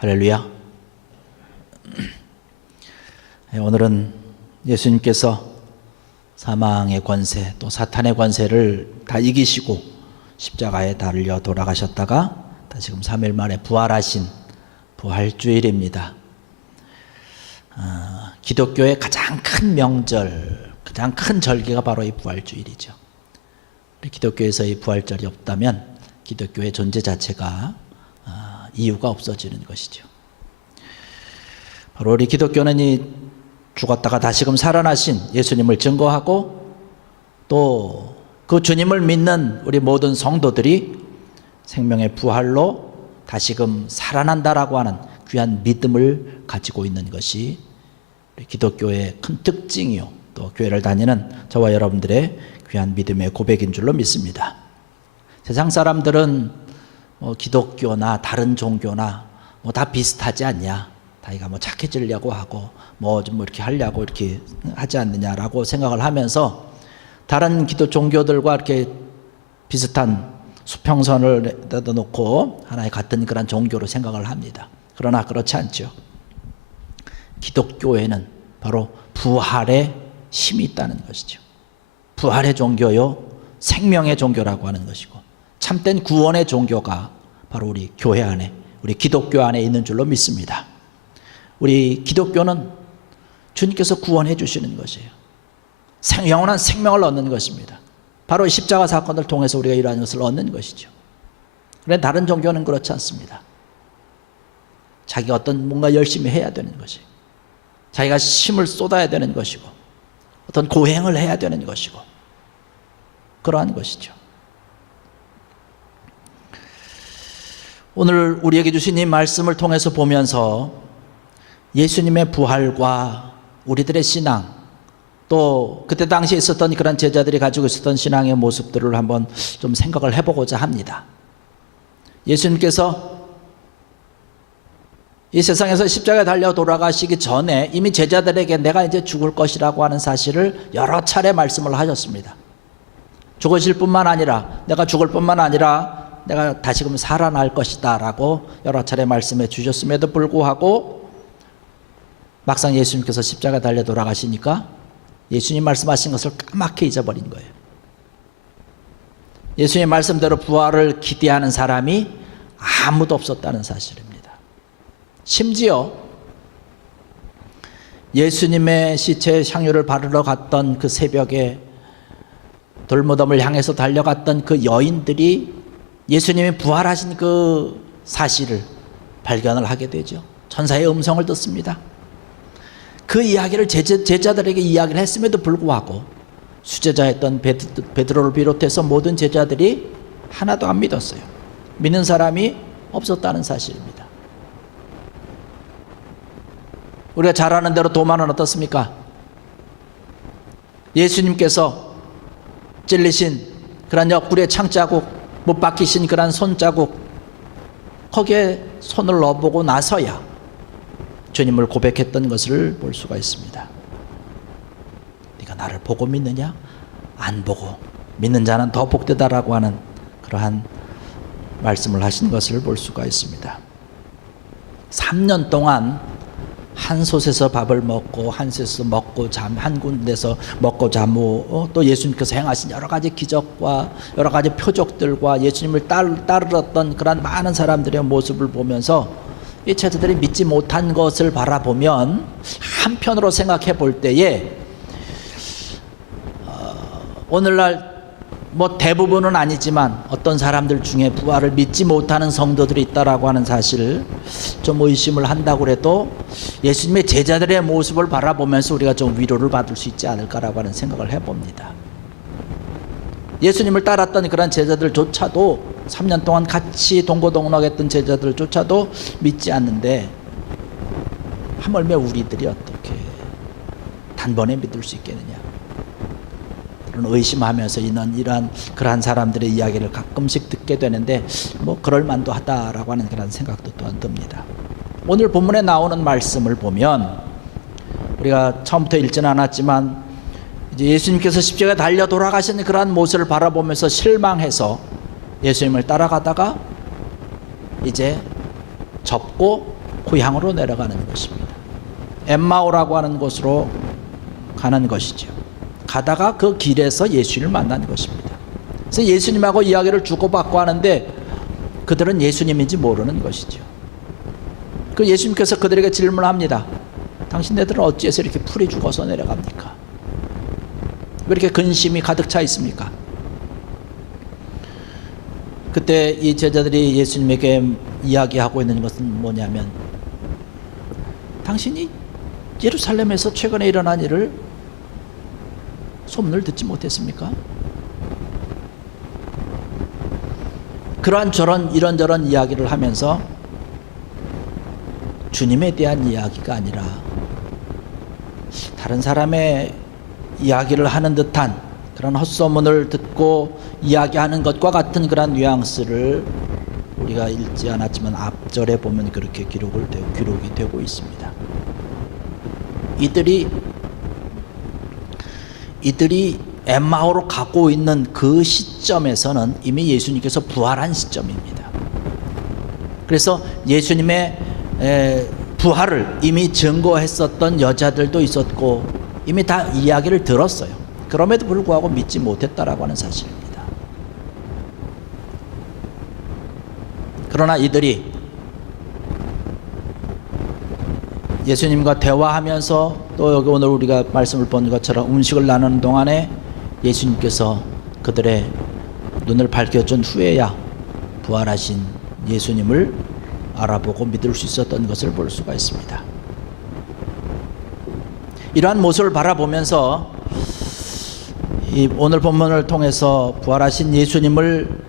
할렐루야. 오늘은 예수님께서 사망의 권세 또 사탄의 권세를 다 이기시고 십자가에 달려 돌아가셨다가 다시금 3일 만에 부활하신 부활주일입니다. 기독교의 가장 큰 명절, 가장 큰 절기가 바로 이 부활주일이죠. 우리 기독교에서 이 부활절이 없다면 기독교의 존재 자체가 이유가 없어지는 것이죠. 바로 우리 기독교는 이 죽었다가 다시금 살아나신 예수님을 증거하고 또 그 주님을 믿는 우리 모든 성도들이 생명의 부활로 다시금 살아난다라고 하는 귀한 믿음을 가지고 있는 것이 우리 기독교의 큰 특징이요, 또 교회를 다니는 저와 여러분들의 귀한 믿음의 고백인 줄로 믿습니다. 세상 사람들은 기독교나 다른 종교나 다 비슷하지 않냐, 자기가 착해지려고 하고 좀 이렇게 하려고 이렇게 하지 않느냐라고 생각을 하면서 다른 기독 종교들과 이렇게 비슷한 수평선을 놓고 하나의 같은 그런 종교로 생각을 합니다. 그러나 그렇지 않죠. 기독교에는 바로 부활의 힘이 있다는 것이죠. 부활의 종교요, 생명의 종교라고 하는 것이고, 참된 구원의 종교가 바로 우리 교회 안에, 우리 기독교 안에 있는 줄로 믿습니다. 우리 기독교는 주님께서 구원해 주시는 것이에요. 영원한 생명을 얻는 것입니다. 바로 십자가 사건을 통해서 우리가 이러한 것을 얻는 것이죠. 그런데 다른 종교는 그렇지 않습니다. 자기가 뭔가 열심히 해야 되는 것이, 자기가 힘을 쏟아야 되는 것이고, 어떤 고행을 해야 되는 것이고, 그러한 것이죠. 오늘 우리에게 주신 이 말씀을 통해서 보면서 예수님의 부활과 우리들의 신앙, 또 그때 당시에 있었던 그런 제자들이 가지고 있었던 신앙의 모습들을 한번 좀 생각을 해보고자 합니다. 예수님께서 이 세상에서 십자가에 달려 돌아가시기 전에 이미 제자들에게 내가 이제 죽을 것이라고 하는 사실을 여러 차례 말씀을 하셨습니다. 죽으실 뿐만 아니라, 내가 죽을 뿐만 아니라 내가 다시금 살아날 것이다 라고 여러 차례 말씀해 주셨음에도 불구하고 막상 예수님께서 십자가에 달려 돌아가시니까 예수님 말씀하신 것을 까맣게 잊어버린 거예요. 예수님 말씀대로 부활을 기대하는 사람이 아무도 없었다는 사실입니다. 심지어 예수님의 시체에 향유를 바르러 갔던 그 새벽에 돌무덤을 향해서 달려갔던 그 여인들이 예수님이 부활하신 그 사실을 발견을 하게 되죠. 천사의 음성을 듣습니다. 그 이야기를 제자들에게 이야기를 했음에도 불구하고 수제자였던 베드로를 비롯해서 모든 제자들이 하나도 안 믿었어요. 믿는 사람이 없었다는 사실입니다. 우리가 잘 아는 대로 도마는 어떻습니까? 예수님께서 찔리신 그런 옆구리의 창자국, 못 박히신 그런 손자국, 거기에 손을 넣어보고 나서야 주님을 고백했던 것을 볼 수가 있습니다. 네가 나를 보고 믿느냐? 안 보고 믿는 자는 더 복되다라고 하는 그러한 말씀을 하신 것을 볼 수가 있습니다. 3년 동안 한 솥에서 밥을 먹고 한 솥에서 먹고 한 군데서 먹고 자고, 또 예수님께서 행하신 여러 가지 기적과 여러 가지 표적들과 예수님을 따르던 그런 많은 사람들의 모습을 보면서 이 제자들이 믿지 못한 것을 바라보면 한편으로 생각해 볼 때에 오늘날 대부분은 아니지만 어떤 사람들 중에 부활을 믿지 못하는 성도들이 있다라고 하는 사실을 좀 의심을 한다고 해도 예수님의 제자들의 모습을 바라보면서 우리가 좀 위로를 받을 수 있지 않을까라고 하는 생각을 해봅니다. 예수님을 따랐던 그런 제자들조차도 3년 동안 같이 동고동락했던 제자들조차도 믿지 않는데 하물며 우리들이 어떻게 단번에 믿을 수 있겠느냐, 그런 의심하면서 이러한 그러한 사람들의 이야기를 가끔씩 듣게 되는데 그럴 만도 하다라고 하는 그런 생각도 또한 듭니다. 오늘 본문에 나오는 말씀을 보면 우리가 처음부터 읽지는 않았지만 이제 예수님께서 십자가에 달려 돌아가시는 그러한 모습을 바라보면서 실망해서 예수님을 따라가다가 이제 접고 고향으로 내려가는 것입니다. 엠마오라고 하는 곳으로 가는 것이죠. 가다가 그 길에서 예수님을 만난 것입니다. 그래서 예수님하고 이야기를 주고받고 하는데 그들은 예수님인지 모르는 것이죠. 그 예수님께서 그들에게 질문합니다. 당신네들은 어찌해서 이렇게 풀이 죽어서 내려갑니까? 왜 이렇게 근심이 가득 차 있습니까? 그때 이 제자들이 예수님에게 이야기하고 있는 것은 뭐냐면, 당신이 예루살렘에서 최근에 일어난 일을 소문을 듣지 못했습니까? 그러한 저런 이런저런 이야기를 하면서 주님에 대한 이야기가 아니라 다른 사람의 이야기를 하는 듯한 그런 헛소문을 듣고 이야기하는 것과 같은 그런 뉘앙스를 우리가 읽지 않았지만 앞절에 보면 그렇게 기록이 되고 있습니다. 이들이 엠마오로 가고 있는 그 시점에서는 이미 예수님께서 부활한 시점입니다. 그래서 예수님의 부활을 이미 증거했었던 여자들도 있었고 이미 다 이야기를 들었어요. 그럼에도 불구하고 믿지 못했다라고 하는 사실입니다. 그러나 이들이 예수님과 대화하면서 또 여기 오늘 우리가 말씀을 본 것처럼 음식을 나누는 동안에 예수님께서 그들의 눈을 밝혀준 후에야 부활하신 예수님을 알아보고 믿을 수 있었던 것을 볼 수가 있습니다. 이러한 모습을 바라보면서 이 오늘 본문을 통해서 부활하신 예수님을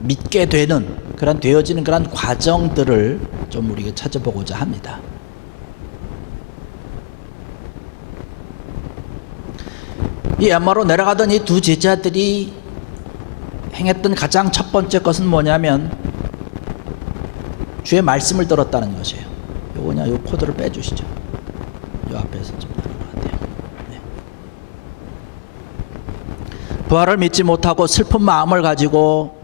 믿게 되는 그런 되어지는 그런 과정들을 좀 우리가 찾아보고자 합니다. 이 엠마오로 내려가던 이 두 제자들이 행했던 가장 첫 번째 것은 뭐냐면 주의 말씀을 들었다는 것이에요. 요거냐, 요 코드를 빼주시죠. 요 앞에서 좀 나는 것 같아요. 네. 부활을 믿지 못하고 슬픈 마음을 가지고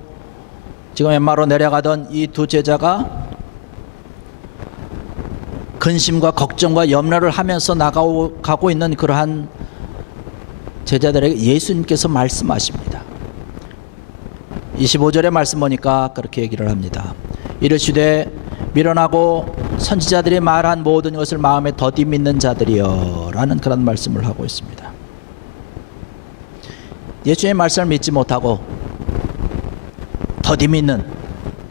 지금 엠마오로 내려가던 이 두 제자가 근심과 걱정과 염려를 하면서 나가고 있는 그러한 제자들에게 예수님께서 말씀하십니다. 25절의 말씀 보니까 그렇게 얘기를 합니다. 이르시되 미련하고 선지자들이 말한 모든 것을 마음에 더디 믿는 자들이여 라는 그런 말씀을 하고 있습니다. 예수님의 말씀을 믿지 못하고 더디 믿는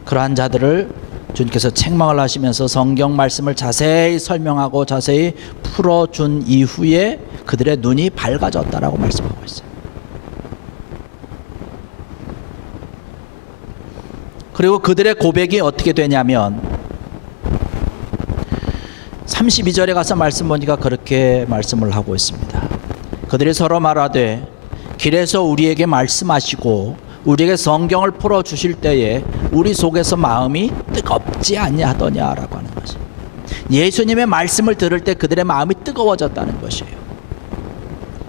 그러한 자들을 주님께서 책망을 하시면서 성경 말씀을 자세히 설명하고 자세히 풀어준 이후에 그들의 눈이 밝아졌다라고 말씀하고 있어요. 그리고 그들의 고백이 어떻게 되냐면 32절에 가서 말씀 보니까 그렇게 말씀을 하고 있습니다. 그들이 서로 말하되 길에서 우리에게 말씀하시고 우리에게 성경을 풀어주실 때에 우리 속에서 마음이 뜨겁지 아니하더냐라고 하는 것이에요. 예수님의 말씀을 들을 때 그들의 마음이 뜨거워졌다는 것이에요.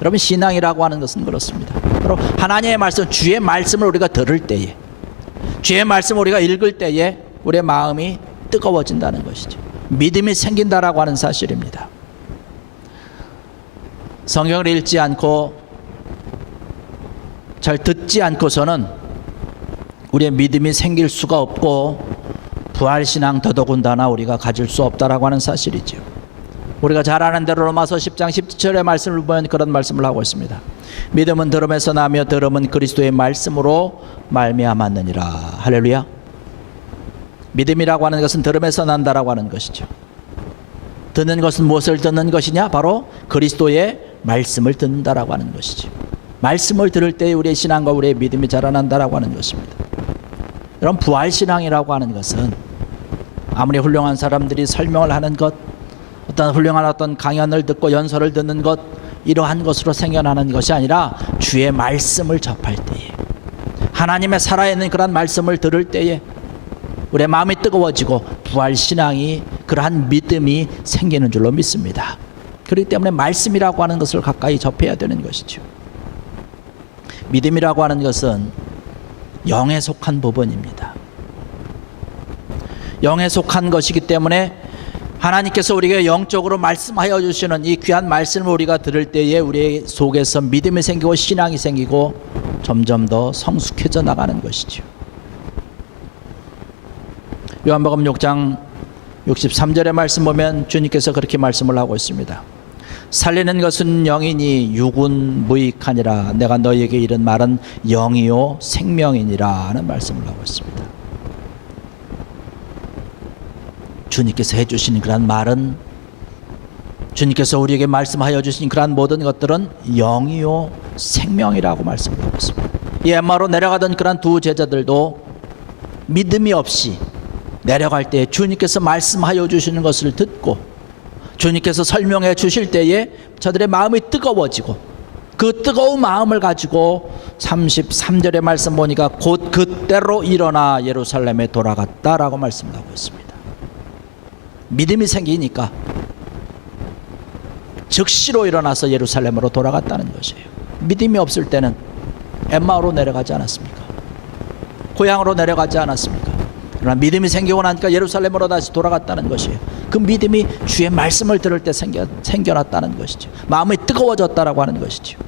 여러분, 신앙이라고 하는 것은 그렇습니다. 바로 하나님의 말씀, 주의 말씀을 우리가 들을 때에, 주의 말씀을 우리가 읽을 때에 우리의 마음이 뜨거워진다는 것이죠. 믿음이 생긴다라고 하는 사실입니다. 성경을 읽지 않고 잘 듣지 않고서는 우리의 믿음이 생길 수가 없고 부활신앙 더더군다나 우리가 가질 수 없다라고 하는 사실이죠. 우리가 잘 아는 대로 로마서 10장 17절의 말씀을 보면 그런 말씀을 하고 있습니다. 믿음은 들음에서 나며 들음은 그리스도의 말씀으로 말미암았느니라. 할렐루야. 믿음이라고 하는 것은 들음에서 난다라고 하는 것이죠. 듣는 것은 무엇을 듣는 것이냐? 바로 그리스도의 말씀을 듣는다라고 하는 것이죠. 말씀을 들을 때 우리의 신앙과 우리의 믿음이 자라난다라고 하는 것입니다. 여러분, 부활신앙이라고 하는 것은 아무리 훌륭한 사람들이 설명을 하는 것, 어떤 훌륭한 어떤 강연을 듣고 연설을 듣는 것, 이러한 것으로 생겨나는 것이 아니라 주의 말씀을 접할 때에, 하나님의 살아있는 그런 말씀을 들을 때에 우리의 마음이 뜨거워지고 부활신앙이, 그러한 믿음이 생기는 줄로 믿습니다. 그렇기 때문에 말씀이라고 하는 것을 가까이 접해야 되는 것이죠. 믿음이라고 하는 것은 영에 속한 부분입니다. 영에 속한 것이기 때문에 하나님께서 우리에게 영적으로 말씀하여 주시는 이 귀한 말씀을 우리가 들을 때에 우리 속에서 믿음이 생기고 신앙이 생기고 점점 더 성숙해져 나가는 것이죠. 요한복음 6장 63절의 말씀 보면 주님께서 그렇게 말씀을 하고 있습니다. 살리는 것은 영이니 육은 무익하니라. 내가 너희에게 이른 말은 영이요 생명이니라 하는 말씀을 하고 있습니다. 주님께서 해주신 그러한 말은, 주님께서 우리에게 말씀하여 주신 그러한 모든 것들은 영이요 생명이라고 말씀을 하고 있습니다. 이 엠마오로 내려가던 그러한 두 제자들도 믿음이 없이 내려갈 때 주님께서 말씀하여 주시는 것을 듣고 주님께서 설명해 주실 때에 저들의 마음이 뜨거워지고 그 뜨거운 마음을 가지고 33절의 말씀 보니까 곧 그때로 일어나 예루살렘에 돌아갔다라고 말씀을 하고 있습니다. 믿음이 생기니까 즉시로 일어나서 예루살렘으로 돌아갔다는 것이에요. 믿음이 없을 때는 엠마오로 내려가지 않았습니까? 고향으로 내려가지 않았습니까? 그러나 믿음이 생기고 나니까 예루살렘으로 다시 돌아갔다는 것이에요. 그 믿음이 주의 말씀을 들을 때 생겨났다는 것이죠. 마음이 뜨거워졌다라고 하는 것이죠.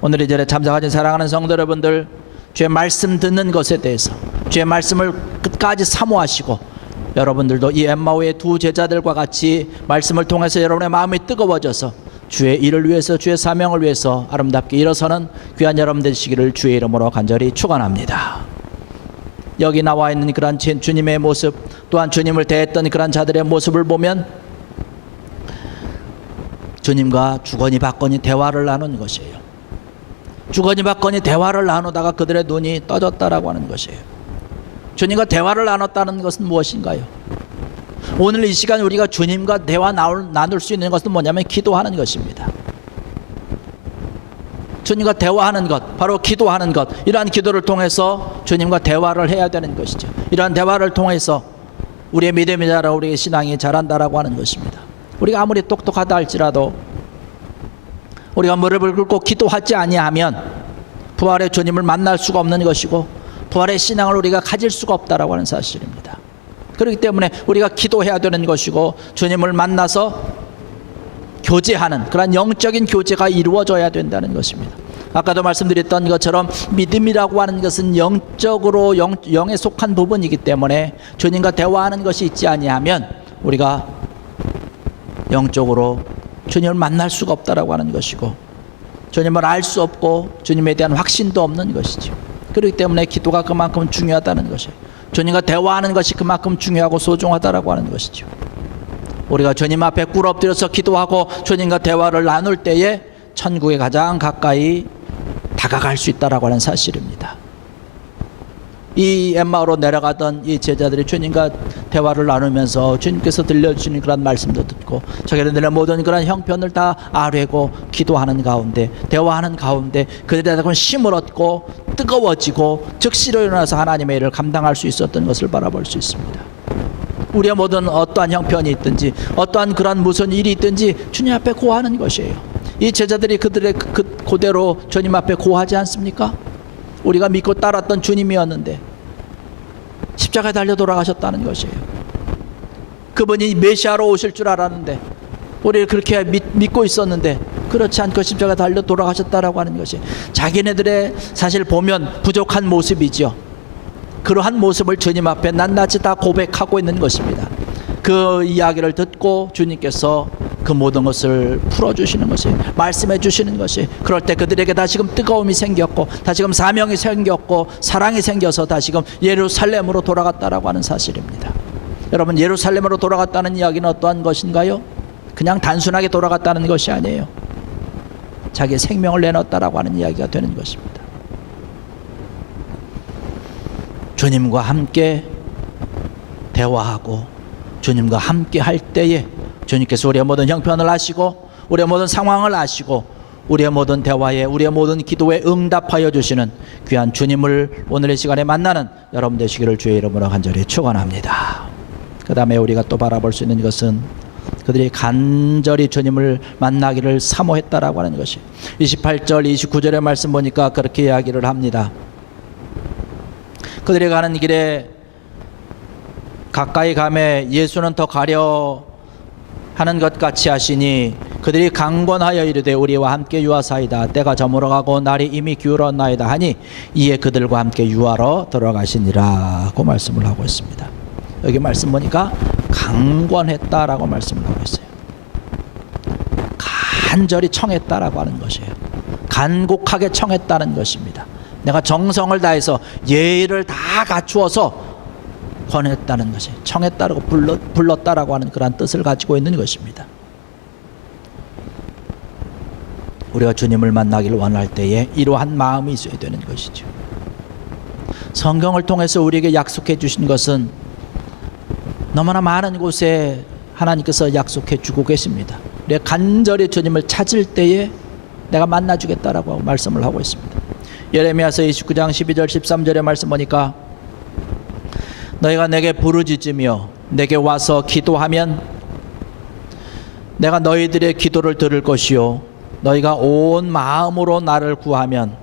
오늘 이 자리에 참석하신 사랑하는 성도 여러분들, 주의 말씀 듣는 것에 대해서 주의 말씀을 끝까지 사모하시고, 여러분들도 이 엠마오의 두 제자들과 같이 말씀을 통해서 여러분의 마음이 뜨거워져서 주의 일을 위해서, 주의 사명을 위해서 아름답게 일어서는 귀한 여러분 되시기를 주의 이름으로 간절히 축원합니다. 여기 나와 있는 그러한 주님의 모습, 또한 주님을 대했던 그러한 자들의 모습을 보면 주님과 주거니 받거니 대화를 나눈 것이에요. 주거니 받거니 대화를 나누다가 그들의 눈이 떠졌다라고 하는 것이에요. 주님과 대화를 나눴다는 것은 무엇인가요? 오늘 이 시간 우리가 주님과 대화 나눌 수 있는 것은 뭐냐면 기도하는 것입니다. 주님과 대화하는 것, 바로 기도하는 것, 이러한 기도를 통해서 주님과 대화를 해야 되는 것이죠. 이러한 대화를 통해서 우리의 믿음이 자라, 우리의 신앙이 자란다라고 하는 것입니다. 우리가 아무리 똑똑하다 할지라도 우리가 무릎을 꿇고 기도하지 아니하면 부활의 주님을 만날 수가 없는 것이고 부활의 신앙을 우리가 가질 수가 없다라고 하는 사실입니다. 그렇기 때문에 우리가 기도해야 되는 것이고 주님을 만나서 교제하는 그런 영적인 교제가 이루어져야 된다는 것입니다. 아까도 말씀드렸던 것처럼 믿음이라고 하는 것은 영적으로 영에 속한 부분이기 때문에 주님과 대화하는 것이 있지 아니하면 우리가 영적으로 주님을 만날 수가 없다라고 하는 것이고 주님을 알 수 없고 주님에 대한 확신도 없는 것이죠. 그렇기 때문에 기도가 그만큼 중요하다는 것이에요. 주님과 대화하는 것이 그만큼 중요하고 소중하다라고 하는 것이죠. 우리가 주님 앞에 꿇어 엎드려서 기도하고 주님과 대화를 나눌 때에 천국에 가장 가까이 다가갈 수 있다라고 하는 사실입니다. 이 엠마오로 내려가던 이 제자들이 주님과 대화를 나누면서 주님께서 들려주시는 그런 말씀도 듣고 자기들의 모든 그런 형편을 다 아뢰고 기도하는 가운데, 대화하는 가운데 그들의 힘을 얻고 뜨거워지고 즉시로 일어나서 하나님의 일을 감당할 수 있었던 것을 바라볼 수 있습니다. 우리의 모든 어떠한 형편이 있든지 어떠한 그런 무슨 일이 있든지 주님 앞에 고하는 것이에요. 이 제자들이 그들의 그대로 주님 앞에 고하지 않습니까? 우리가 믿고 따랐던 주님이었는데 십자가에 달려 돌아가셨다는 것이에요. 그분이 메시아로 오실 줄 알았는데, 우리를 그렇게 믿고 있었는데 그렇지 않고 십자가에 달려 돌아가셨다라고 하는 것이 자기네들의 사실 보면 부족한 모습이죠. 그러한 모습을 주님 앞에 낱낱이 다 고백하고 있는 것입니다. 그 이야기를 듣고 주님께서 그 모든 것을 풀어주시는 것이, 말씀해 주시는 것이, 그럴 때 그들에게 다시금 뜨거움이 생겼고 다시금 사명이 생겼고 사랑이 생겨서 다시금 예루살렘으로 돌아갔다라고 하는 사실입니다. 여러분, 예루살렘으로 돌아갔다는 이야기는 어떠한 것인가요? 그냥 단순하게 돌아갔다는 것이 아니에요. 자기의 생명을 내놨다라고 하는 이야기가 되는 것입니다. 주님과 함께 대화하고 주님과 함께 할 때에 주님께서 우리의 모든 형편을 아시고 우리의 모든 상황을 아시고 우리의 모든 대화에, 우리의 모든 기도에 응답하여 주시는 귀한 주님을 오늘 이 시간에 만나는 여러분 되시기를 주의 이름으로 간절히 축원합니다. 그 다음에 우리가 또 바라볼 수 있는 것은 그들이 간절히 주님을 만나기를 사모했다라고 하는 것이 28절 29절의 말씀 보니까 그렇게 이야기를 합니다. 그들이 가는 길에 가까이 가매 예수는 더 가려 하는 것 같이 하시니 그들이 강권하여 이르되 우리와 함께 유하사이다. 때가 저물어가고 날이 이미 기울었나이다 하니 이에 그들과 함께 유하러 들어가시니라고 말씀을 하고 있습니다. 여기 말씀 보니까 강권했다라고 말씀을 하고 있어요. 간절히 청했다라고 하는 것이에요. 간곡하게 청했다는 것입니다. 내가 정성을 다해서 예의를 다 갖추어서 권했다는 것이, 청했다라고 불렀다라고 하는 그러한 뜻을 가지고 있는 것입니다. 우리가 주님을 만나기를 원할 때에 이러한 마음이 있어야 되는 것이죠. 성경을 통해서 우리에게 약속해 주신 것은 너무나 많은 곳에 하나님께서 약속해 주고 계십니다. 우리가 간절히 주님을 찾을 때에 내가 만나주겠다라고 말씀을 하고 있습니다. 예레미야서 29장 12절 13절의 말씀 보니까 너희가 내게 부르짖으며 내게 와서 기도하면 내가 너희들의 기도를 들을 것이요 너희가 온 마음으로 나를 구하면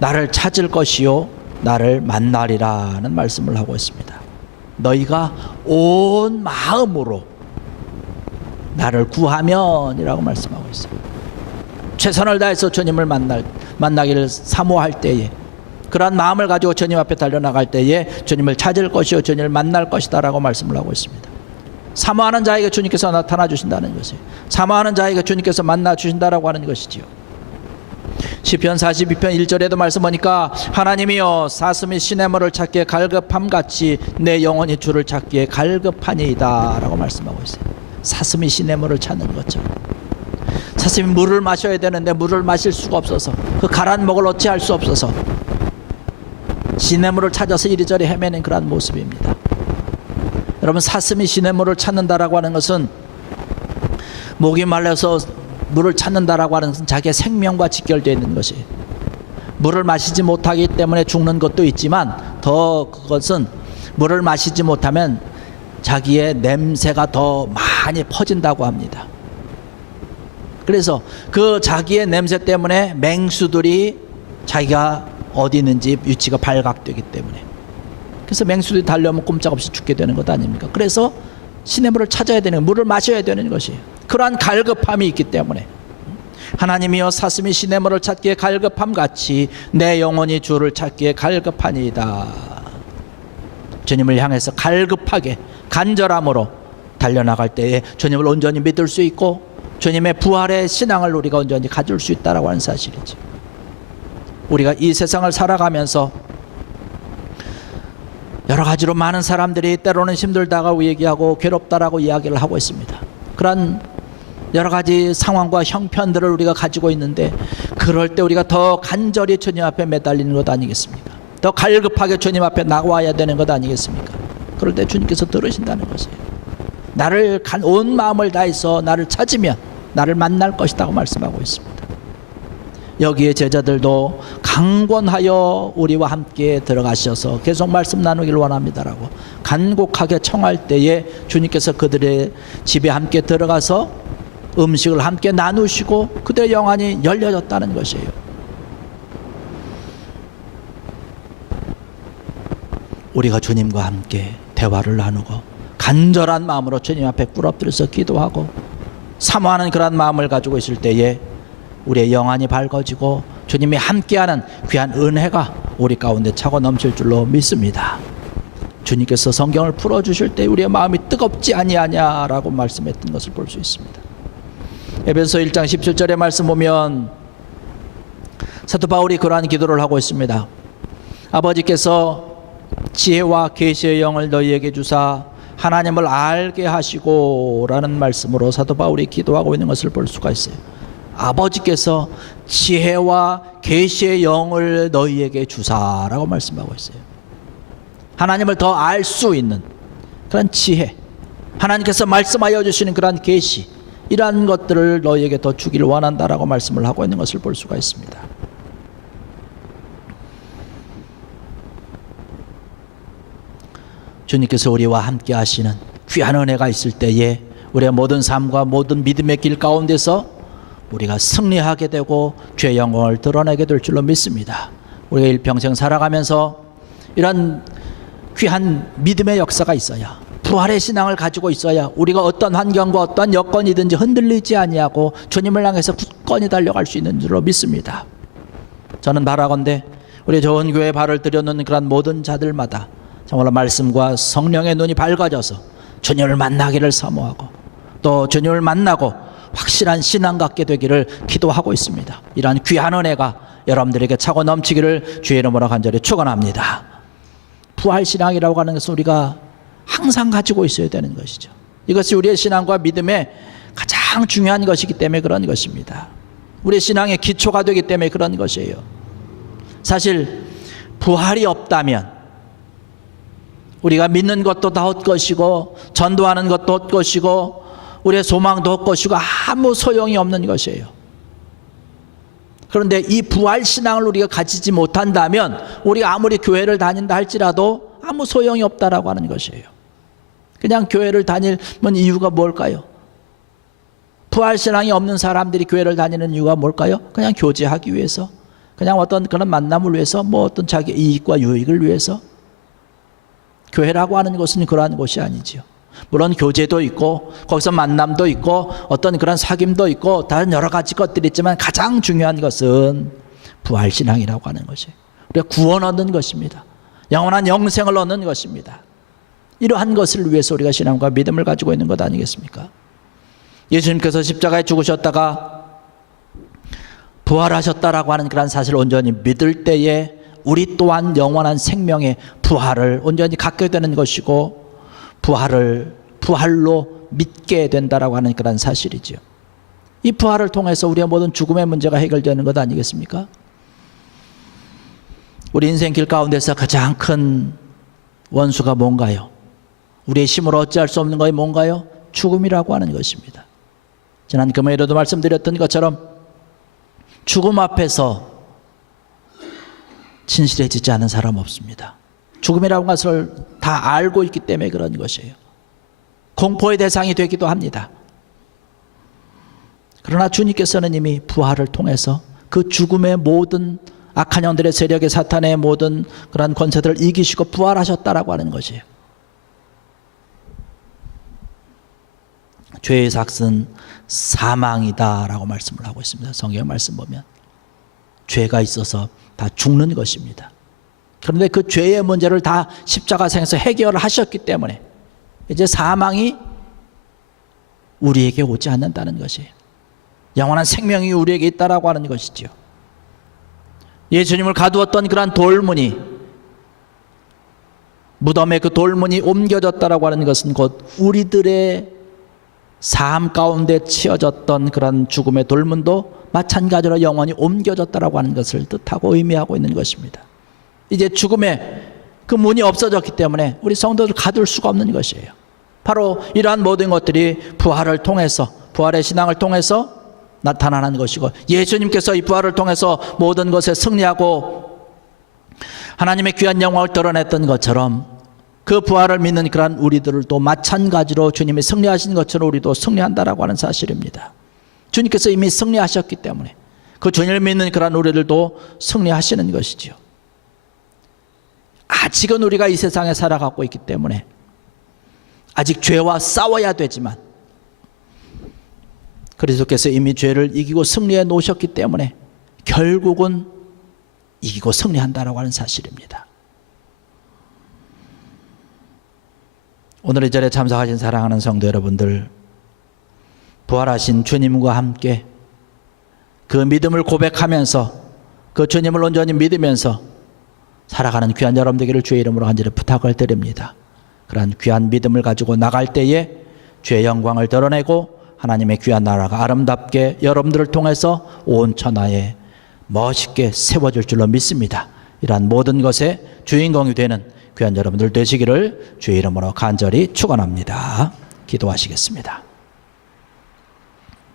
나를 찾을 것이요 나를 만나리라는 말씀을 하고 있습니다. 너희가 온 마음으로 나를 구하면이라고 말씀하고 있어요. 최선을 다해서 주님을 만나기를 사모할 때에, 그러한 마음을 가지고 주님 앞에 달려나갈 때에 주님을 찾을 것이요 주님을 만날 것이다 라고 말씀을 하고 있습니다. 사모하는 자에게 주님께서 나타나 주신다는 것이에요. 사모하는 자에게 주님께서 만나 주신다라고 하는 것이지요. 시편 42편 1절에도 말씀 보니까 하나님이여 사슴이 시냇물을 찾기에 갈급함같이 내 영혼이 주를 찾기에 갈급하니이다 라고 말씀하고 있어요. 사슴이 시냇물을 찾는 것처럼 사슴이 물을 마셔야 되는데 물을 마실 수가 없어서 그 가란 목을 어찌할 수 없어서 시냇물을 찾아서 이리저리 헤매는 그러한 모습입니다. 여러분, 사슴이 시냇물을 찾는다라고 하는 것은 목이 말라서 물을 찾는다라고 하는 것은 자기의 생명과 직결되어 있는 것이에요. 물을 마시지 못하기 때문에 죽는 것도 있지만 더 그것은 물을 마시지 못하면 자기의 냄새가 더 많이 퍼진다고 합니다. 그래서 그 자기의 냄새 때문에 맹수들이 자기가 어디 있는지 위치가 발각되기 때문에, 그래서 맹수들이 달려오면 꼼짝없이 죽게 되는 것 아닙니까? 그래서 시냇물을 찾아야 되는, 물을 마셔야 되는 것이에요. 그러한 갈급함이 있기 때문에 하나님이여 사슴이 시냇물을 찾기에 갈급함같이 내 영혼이 주를 찾기에 갈급하니이다. 주님을 향해서 갈급하게 간절함으로 달려나갈 때에 주님을 온전히 믿을 수 있고 주님의 부활의 신앙을 우리가 온전히 가질 수 있다라고 하는 사실이죠. 우리가 이 세상을 살아가면서 여러 가지로 많은 사람들이 때로는 힘들다고 얘기하고 괴롭다라고 이야기를 하고 있습니다. 그런 여러 가지 상황과 형편들을 우리가 가지고 있는데, 그럴 때 우리가 더 간절히 주님 앞에 매달리는 것 아니겠습니까? 더 갈급하게 주님 앞에 나와야 되는 것 아니겠습니까? 그럴 때 주님께서 들으신다는 것이에요. 나를 온 마음을 다해서 나를 찾으면 나를 만날 것이라고 말씀하고 있습니다. 여기에 제자들도 강권하여 우리와 함께 들어가셔서 계속 말씀 나누기를 원합니다라고 간곡하게 청할 때에 주님께서 그들의 집에 함께 들어가서 음식을 함께 나누시고 그들의 영안이 열려졌다는 것이에요. 우리가 주님과 함께 대화를 나누고 간절한 마음으로 주님 앞에 꿇어뜨려서 기도하고 사모하는 그런 마음을 가지고 있을 때에 우리의 영안이 밝아지고 주님이 함께하는 귀한 은혜가 우리 가운데 차고 넘칠 줄로 믿습니다. 주님께서 성경을 풀어주실 때 우리의 마음이 뜨겁지 아니하냐라고 말씀했던 것을 볼 수 있습니다. 에베소 1장 17절의 말씀 보면 사도 바울이 그러한 기도를 하고 있습니다. 아버지께서 지혜와 계시의 영을 너희에게 주사 하나님을 알게 하시고 라는 말씀으로 사도 바울이 기도하고 있는 것을 볼 수가 있어요. 아버지께서 지혜와 계시의 영을 너희에게 주사라고 말씀하고 있어요. 하나님을 더 알 수 있는 그런 지혜, 하나님께서 말씀하여 주시는 그런 계시, 이러한 것들을 너희에게 더 주기를 원한다라고 말씀을 하고 있는 것을 볼 수가 있습니다. 주님께서 우리와 함께 하시는 귀한 은혜가 있을 때에 우리의 모든 삶과 모든 믿음의 길 가운데서 우리가 승리하게 되고 주의 영광을 드러내게 될 줄로 믿습니다. 우리가 일평생 살아가면서 이런 귀한 믿음의 역사가 있어야 부활의 신앙을 가지고 있어야 우리가 어떤 환경과 어떤 여건이든지 흔들리지 아니하고 주님을 향해서 굳건히 달려갈 수 있는 줄로 믿습니다. 저는 바라건대 우리 좋은 교회에 발을 들여놓는 그런 모든 자들마다 정말로 말씀과 성령의 눈이 밝아져서 주님을 만나기를 사모하고 또 주님을 만나고 확실한 신앙 갖게 되기를 기도하고 있습니다. 이러한 귀한 은혜가 여러분들에게 차고 넘치기를 주의 이름으로 간절히 축원합니다. 부활신앙이라고 하는 것은 우리가 항상 가지고 있어야 되는 것이죠. 이것이 우리의 신앙과 믿음의 가장 중요한 것이기 때문에 그런 것입니다. 우리의 신앙의 기초가 되기 때문에 그런 것이에요. 사실 부활이 없다면 우리가 믿는 것도 다 헛것이고 전도하는 것도 헛것이고 우리의 소망도 헛것이고 아무 소용이 없는 것이에요. 그런데 이 부활신앙을 우리가 가지지 못한다면 우리가 아무리 교회를 다닌다 할지라도 아무 소용이 없다라고 하는 것이에요. 그냥 교회를 다니는 이유가 뭘까요? 부활신앙이 없는 사람들이 교회를 다니는 이유가 뭘까요? 그냥 교제하기 위해서, 그냥 어떤 그런 만남을 위해서, 뭐 어떤 자기 이익과 유익을 위해서. 교회라고 하는 것은 그러한 곳이 아니지요. 물론 교제도 있고 거기서 만남도 있고 어떤 그런 사귐도 있고 다른 여러 가지 것들이 있지만 가장 중요한 것은 부활신앙이라고 하는 것이에요. 우리가 구원 얻는 것입니다. 영원한 영생을 얻는 것입니다. 이러한 것을 위해서 우리가 신앙과 믿음을 가지고 있는 것 아니겠습니까? 예수님께서 십자가에 죽으셨다가 부활하셨다라고 하는 그런 사실을 온전히 믿을 때에 우리 또한 영원한 생명의 부활을 온전히 갖게 되는 것이고 부활로 믿게 된다라고 하는 그런 사실이죠. 이 부활을 통해서 우리의 모든 죽음의 문제가 해결되는 것 아니겠습니까? 우리 인생길 가운데서 가장 큰 원수가 뭔가요? 우리의 힘으로 어찌할 수 없는 것이 뭔가요? 죽음이라고 하는 것입니다. 지난 금요일에도 말씀드렸던 것처럼 죽음 앞에서 진실해지지 않은 사람 없습니다. 죽음이라는 것을 다 알고 있기 때문에 그런 것이에요. 공포의 대상이 되기도 합니다. 그러나 주님께서는 이미 부활을 통해서 그 죽음의 모든 악한 영들의 세력의 사탄의 모든 그런 권세들을 이기시고 부활하셨다라고 하는 것이에요. 죄의 삭은 사망이다라고 말씀을 하고 있습니다. 성경 말씀 보면 죄가 있어서 다 죽는 것입니다. 그런데 그 죄의 문제를 다 십자가상에서 해결하셨기 때문에 이제 사망이 우리에게 오지 않는다는 것이에요. 영원한 생명이 우리에게 있다라고 하는 것이죠. 예수님을 가두었던 그러한 돌문이, 무덤의 그 돌문이 옮겨졌다라고 하는 것은 곧 우리들의 삶 가운데 치어졌던 그런 죽음의 돌문도 마찬가지로 영원히 옮겨졌다라고 하는 것을 뜻하고 의미하고 있는 것입니다. 이제 죽음의 그 문이 없어졌기 때문에 우리 성도들 가둘 수가 없는 것이에요. 바로 이러한 모든 것들이 부활을 통해서, 부활의 신앙을 통해서 나타나는 것이고, 예수님께서 이 부활을 통해서 모든 것에 승리하고 하나님의 귀한 영광을 드러냈던 것처럼 그 부활을 믿는 그런 우리들도 마찬가지로 주님이 승리하신 것처럼 우리도 승리한다라고 하는 사실입니다. 주님께서 이미 승리하셨기 때문에 그 주님을 믿는 그런 우리들도 승리하시는 것이지요. 아직은 우리가 이 세상에 살아가고 있기 때문에 아직 죄와 싸워야 되지만 그리스도께서 이미 죄를 이기고 승리해 놓으셨기 때문에 결국은 이기고 승리한다라고 하는 사실입니다. 오늘 이 자리에 참석하신 사랑하는 성도 여러분들, 부활하신 주님과 함께 그 믿음을 고백하면서 그 주님을 온전히 믿으면서 살아가는 귀한 여러분 되기를 주의 이름으로 간절히 부탁을 드립니다. 그러한 귀한 믿음을 가지고 나갈 때에 주의 영광을 드러내고 하나님의 귀한 나라가 아름답게 여러분들을 통해서 온 천하에 멋있게 세워질 줄로 믿습니다. 이러한 모든 것의 주인공이 되는 귀한 여러분들 되시기를 주의 이름으로 간절히 축원합니다. 기도하시겠습니다.